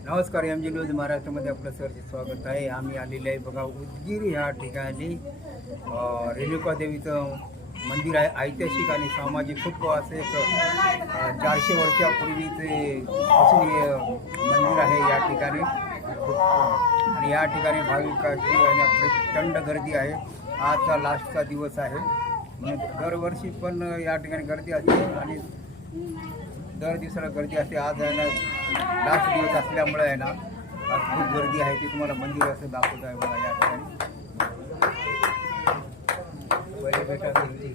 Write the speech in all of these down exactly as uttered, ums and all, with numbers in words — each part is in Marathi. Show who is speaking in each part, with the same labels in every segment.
Speaker 1: नमस्कार, एम जी न्यूज महाराष्ट्रामध्ये आपलं सरचे स्वागत आहे. आम्ही आलेले आहे बघा उदगीर ह्या ठिकाणी अ, रेणुका देवीचं मंदिर आहे. ऐतिहासिक आणि सामाजिक खूप असं एक अ, चारशे वर्षापूर्वीचे असून हे मंदिर आहे या ठिकाणी. आणि या ठिकाणी भाविकांची आणि प्रचंड गर्दी आहे. आजचा लास्टचा दिवस आहे म्हणून दरवर्षी पण या ठिकाणी गर्दी असते आणि दर दिवसाला गर्दी असते. आज आहे ना लास्ट दिवस असल्यामुळे आहे ना आज खूप गर्दी आहे. ती तुम्हाला मंदिर असं दाखवत आहे बघा या ठिकाणी. पहिले भेटा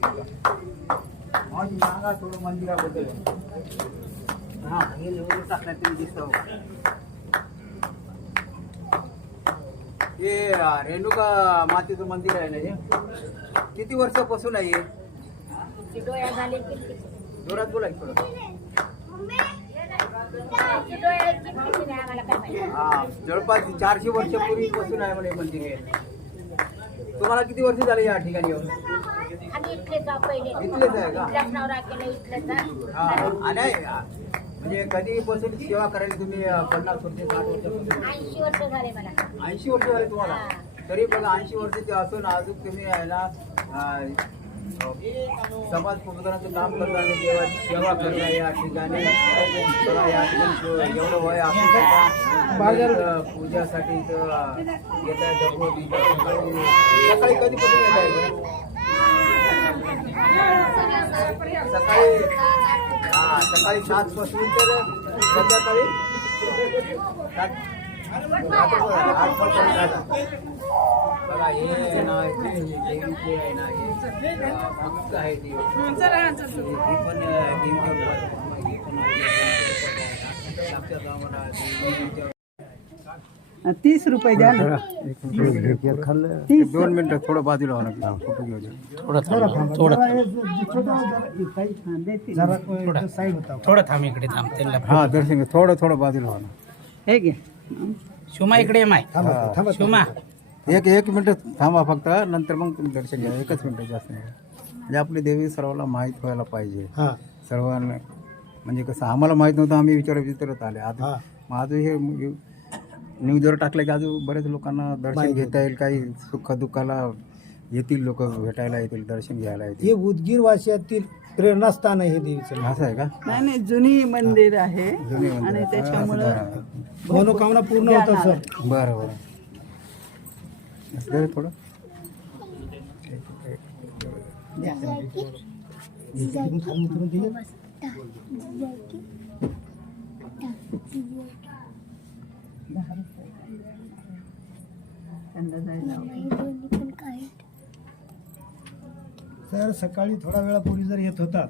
Speaker 1: माझी सांगा थोडं मंदिराबद्दल. हां हे एवढं टाकण्यात तुम्ही दिसतं. हे रेणुका मातेचं मंदिर आहे ना, हे किती वर्षापासून आहे? हे जोरात बोला की थोडं. हा जवळपास चारशे वर्षापूर्वीपासून आहे म्हणे मंदिर हे. तुम्हाला किती वर्ष झाले या ठिकाणी येऊन? इथलेच आहे का? हा आणि म्हणजे कधीपासून सेवा करायला तुम्ही? पन्नास वर्ष साठ वर्षापासून?
Speaker 2: ऐंशी वर्ष झाले मला.
Speaker 1: ऐंशी वर्ष झाले तुम्हाला? तरी बघा ऐंशी वर्षाचे असून अजून तुम्ही आहे ना समाज प्रबोधनाचं काम करता आणि देवाची सेवा करता या ठिकाणी. बघा या ठिकाणी एवढं वय आपण पूजासाठी येत आहे. दररोज सकाळी सकाळी कधीपासून येत आहे? सकाळी हा सकाळी सात पासून तर संध्याकाळी सात आठ पर्यंत. बघा हे ना देवीचे आहे ना, हे भक्त आहे ती पण देवीच्या
Speaker 3: तीस रुपये द्या ना.
Speaker 1: दोन मिनिटं थोडं बाजूला होणार फोटो घेऊ द्या.
Speaker 4: थोडं थांब इकडे थांब त्यांना.
Speaker 1: हा दर्शन घे. थोडं थोडं बाजूला होणार.
Speaker 3: हे घे.
Speaker 4: शुमा इकडे माय शुमा
Speaker 1: एक एक मिनिट थांबा फक्त, नंतर मग तुम्ही दर्शन घ्या. एकच मिनिट जास्त नाही. म्हणजे आपली देवी सर्वांना माहीत व्हायला पाहिजे. सर्वांना म्हणजे कसं आम्हाला माहीत नव्हतं, आम्ही विचार विचारत आले. आता माझं हे न्यूजवर टाकलं की अजून बरेच लोकांना दर्शन घेता येईल. काही सुख दुःखाला येतील लोक, भेटायला येतील, दर्शन घ्यायला येतील.
Speaker 5: हे उदगीर वासियातील प्रेरणास्थान आहे हे देवीचं.
Speaker 1: असं आहे का?
Speaker 3: नाही नाही जुनी मंदिर आहे
Speaker 1: जुनी मंदिर
Speaker 3: आणि
Speaker 1: आहे.
Speaker 3: त्याच्यामुळं
Speaker 5: मनोकामना पूर्ण होतात सर.
Speaker 1: बरं बरं असं दे थोडं.
Speaker 5: सर सकाळी थोडा वेळापूर्वी जर येत होतात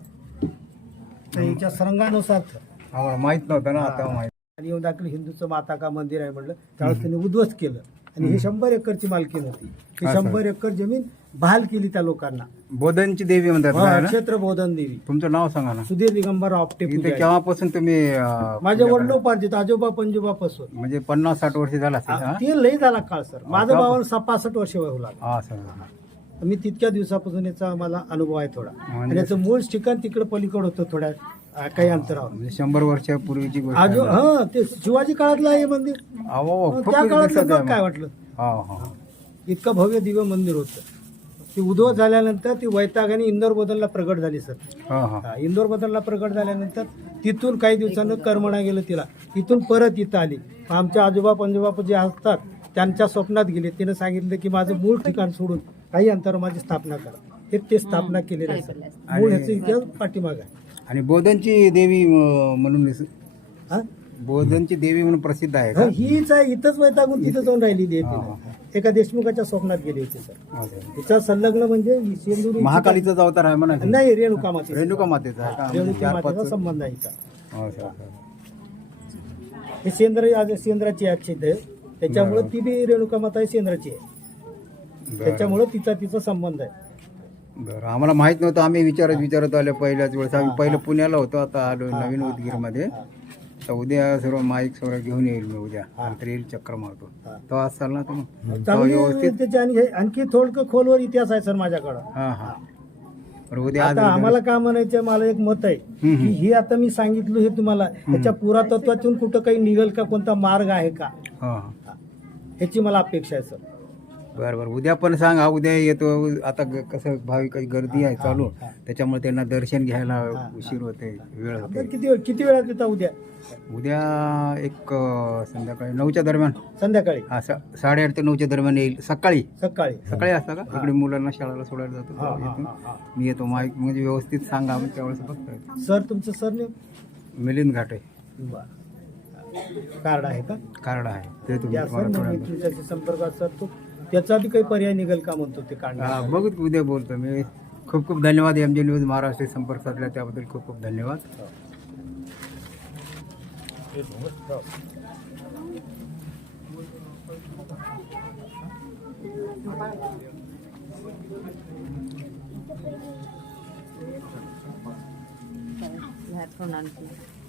Speaker 5: तर याच्या सरंगानुसार
Speaker 1: आम्हाला माहीत नव्हतं ना, आता माहीत.
Speaker 5: आणि येऊन दाखल हिंदूचं माता का मंदिर आहे म्हटलं त्यावेळेस त्यांनी उद्ध्वस्त केलं आणि हे शंभर एकरची मालकीन होती. ही शंभर एकर जमीन बहाल केली त्या लोकांना.
Speaker 1: बोधनची देवी म्हणतात ना?
Speaker 5: क्षेत्र बोधन देवी.
Speaker 1: तुमचं नाव सांगा ना.
Speaker 5: सुधीर दिगंबर आपटे
Speaker 1: इथे
Speaker 5: पूजारी.
Speaker 1: केव्हापासून तुम्ही अं,
Speaker 5: माझ्या
Speaker 1: पूजा
Speaker 5: वडिलोपार्जित आजोबा पंजोबापासून.
Speaker 1: करता? म्हणजे पन्नास साठ वर्ष झालं असेल हा?
Speaker 5: ते लई झाला काळ सर. माझं बावन सपासष्ट वर्ष वय होऊ लागलं.
Speaker 1: हा सर.
Speaker 5: मी तितक्या दिवसापासून याचा मला अनुभव आहे थोडा.
Speaker 1: म्हणजे-
Speaker 5: आणि याचं मूळ ठिकाण तिकडे पलीकडे होतं थोड्या अं, काही अंतरावर.
Speaker 1: म्हणजे शंभर वर्षापूर्वीची गोष्ट
Speaker 5: आजो
Speaker 1: आहे.
Speaker 5: हा ते शिवाजी काळातलं आहे हे मंदिर.
Speaker 1: अहो,
Speaker 5: त्या
Speaker 1: खूप
Speaker 5: काळातलं
Speaker 1: दिसत
Speaker 5: बघ
Speaker 1: आहे
Speaker 5: काय
Speaker 1: मग.
Speaker 5: वाटलं.
Speaker 1: हा हा
Speaker 5: इतकं भव्य दिव्य मंदिर होतं. ती उद्भव झाल्यानंतर ती वैतागाने इंदोर बदलला प्रगट झाली सर.
Speaker 1: हा हा
Speaker 5: हा, इंदोर बदलला प्रगट झाल्यानंतर तिथून काही दिवसानं करमणा गेलं तिला. तिथून परत इथं आली. आमच्या आजोबा पंजोबा जे असतात त्यांच्या स्वप्नात गेले. तिनं सांगितलं की माझं मूळ ठिकाण सोडून काही अंतर माझी स्थापना करा. हे ते स्थापना केलेलं आहे सर. मूळ ह्याचा इतिहास पाठीमाग आहे.
Speaker 1: आणि बोधनची देवी अं, म्हणून दिस-
Speaker 5: हा?
Speaker 1: बोधनची देवी म्हणून प्रसिद्ध आहे
Speaker 5: हो,
Speaker 1: का?
Speaker 5: हीच आहे. इथंच वैतागून तिथं जाऊन राहिलेली आहे
Speaker 1: हा,
Speaker 5: तिने. एका देशमुखाच्या स्वप्नात गेली होती सर.
Speaker 1: हा, सर.
Speaker 5: तिचा संलग्न म्हणजे ही सिंधुदुर्ग-
Speaker 1: महाकालीचाच अवतार आहे म्हणा.
Speaker 5: नाही रेणुका माते.
Speaker 1: रेणुका मातेचा आहे का? म्हणजे
Speaker 5: रेणुका
Speaker 1: चार
Speaker 5: मातेचा
Speaker 1: पाच-
Speaker 5: संबंध आहे हिचा.
Speaker 1: हो, सर, सर.
Speaker 5: हे सेंद्र आज सेंद्राची अच्छित आहे त्याच्यामुळे ती बी रेणुका माता ही सेंद्राची आहे.
Speaker 1: बरं.
Speaker 5: त्याच्यामुळे तिचा तिचा संबंध आहे.
Speaker 1: बरं, आम्हाला माहित नव्हतं. आम्ही विचारत विचारत आलो पहिल्याच वेळेस. आम्ही पहिलं पुण्याला होतो, आता आलो नवीन उदगीरमध्ये. तर उद्या सर्व माईक सर्व घेऊन येईल मी उद्या. नंतर येईल, चक्कर मारतो. तो आज चाल ना तुम्ही
Speaker 5: चांगली
Speaker 1: व्यवस्थित.
Speaker 5: त्याची आणि हे आणखी थोडकं खोलवर इतिहास आहे सर माझ्याकडं.
Speaker 1: हा हा तर उद्या आज
Speaker 5: आता आम्हाला काय म्हणायचं मला एक मत आहे
Speaker 1: हम्म,
Speaker 5: की हे आता मी सांगितलं हे तुम्हाला याच्या पुरातत्वातून कुठं काही निघेल का कोणता मार्ग आहे का
Speaker 1: हा
Speaker 5: ह्याची मला अपेक्षा आहे सर.
Speaker 1: बरं बरं उद्या पण सांग हा उद्या येतो आता ग- कसं भाविक गर्दी आहे चालू त्याच्यामुळे त्यांना दर्शन घ्यायला उशीर होते वेळ
Speaker 5: आता
Speaker 1: होते
Speaker 5: किती किती वेळात येता उद्या
Speaker 1: उद्या एक अं, संध्याकाळी नऊच्या दरम्यान
Speaker 5: संध्याकाळी
Speaker 1: हा सा- साडेआठ ते नऊच्या दरम्यान येईल सकाळी
Speaker 5: सकाळी
Speaker 1: सकाळी असतं का इकडे मुलांना शाळेला सोडायला जातो
Speaker 5: हा, हा,
Speaker 1: इथून.
Speaker 5: हा, हा.
Speaker 1: मी येतो माईक म्हणजे व्यवस्थित सांगा आम्ही त्यावेळेस बघता येतो
Speaker 5: सर तुमचं सर
Speaker 1: मिलिंद घाटे
Speaker 5: कार्ड आहे का
Speaker 1: कार्ड आहे ते तुम्ही
Speaker 5: या सर
Speaker 1: मला
Speaker 5: मग मी
Speaker 1: थोड्या-
Speaker 5: तुमच्याशी संपर्कात सर तो त्याचा बी काही पर्याय निघेल का म्हणतो ते काढणार.
Speaker 1: हा, बघू की उद्या बोलतो मी खूप खूप धन्यवाद एम जे न्यूज महाराष्ट्र संपर्क साधला त्याबद्दल खूप खूप धन्यवाद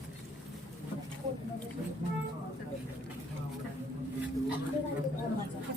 Speaker 2: ह्या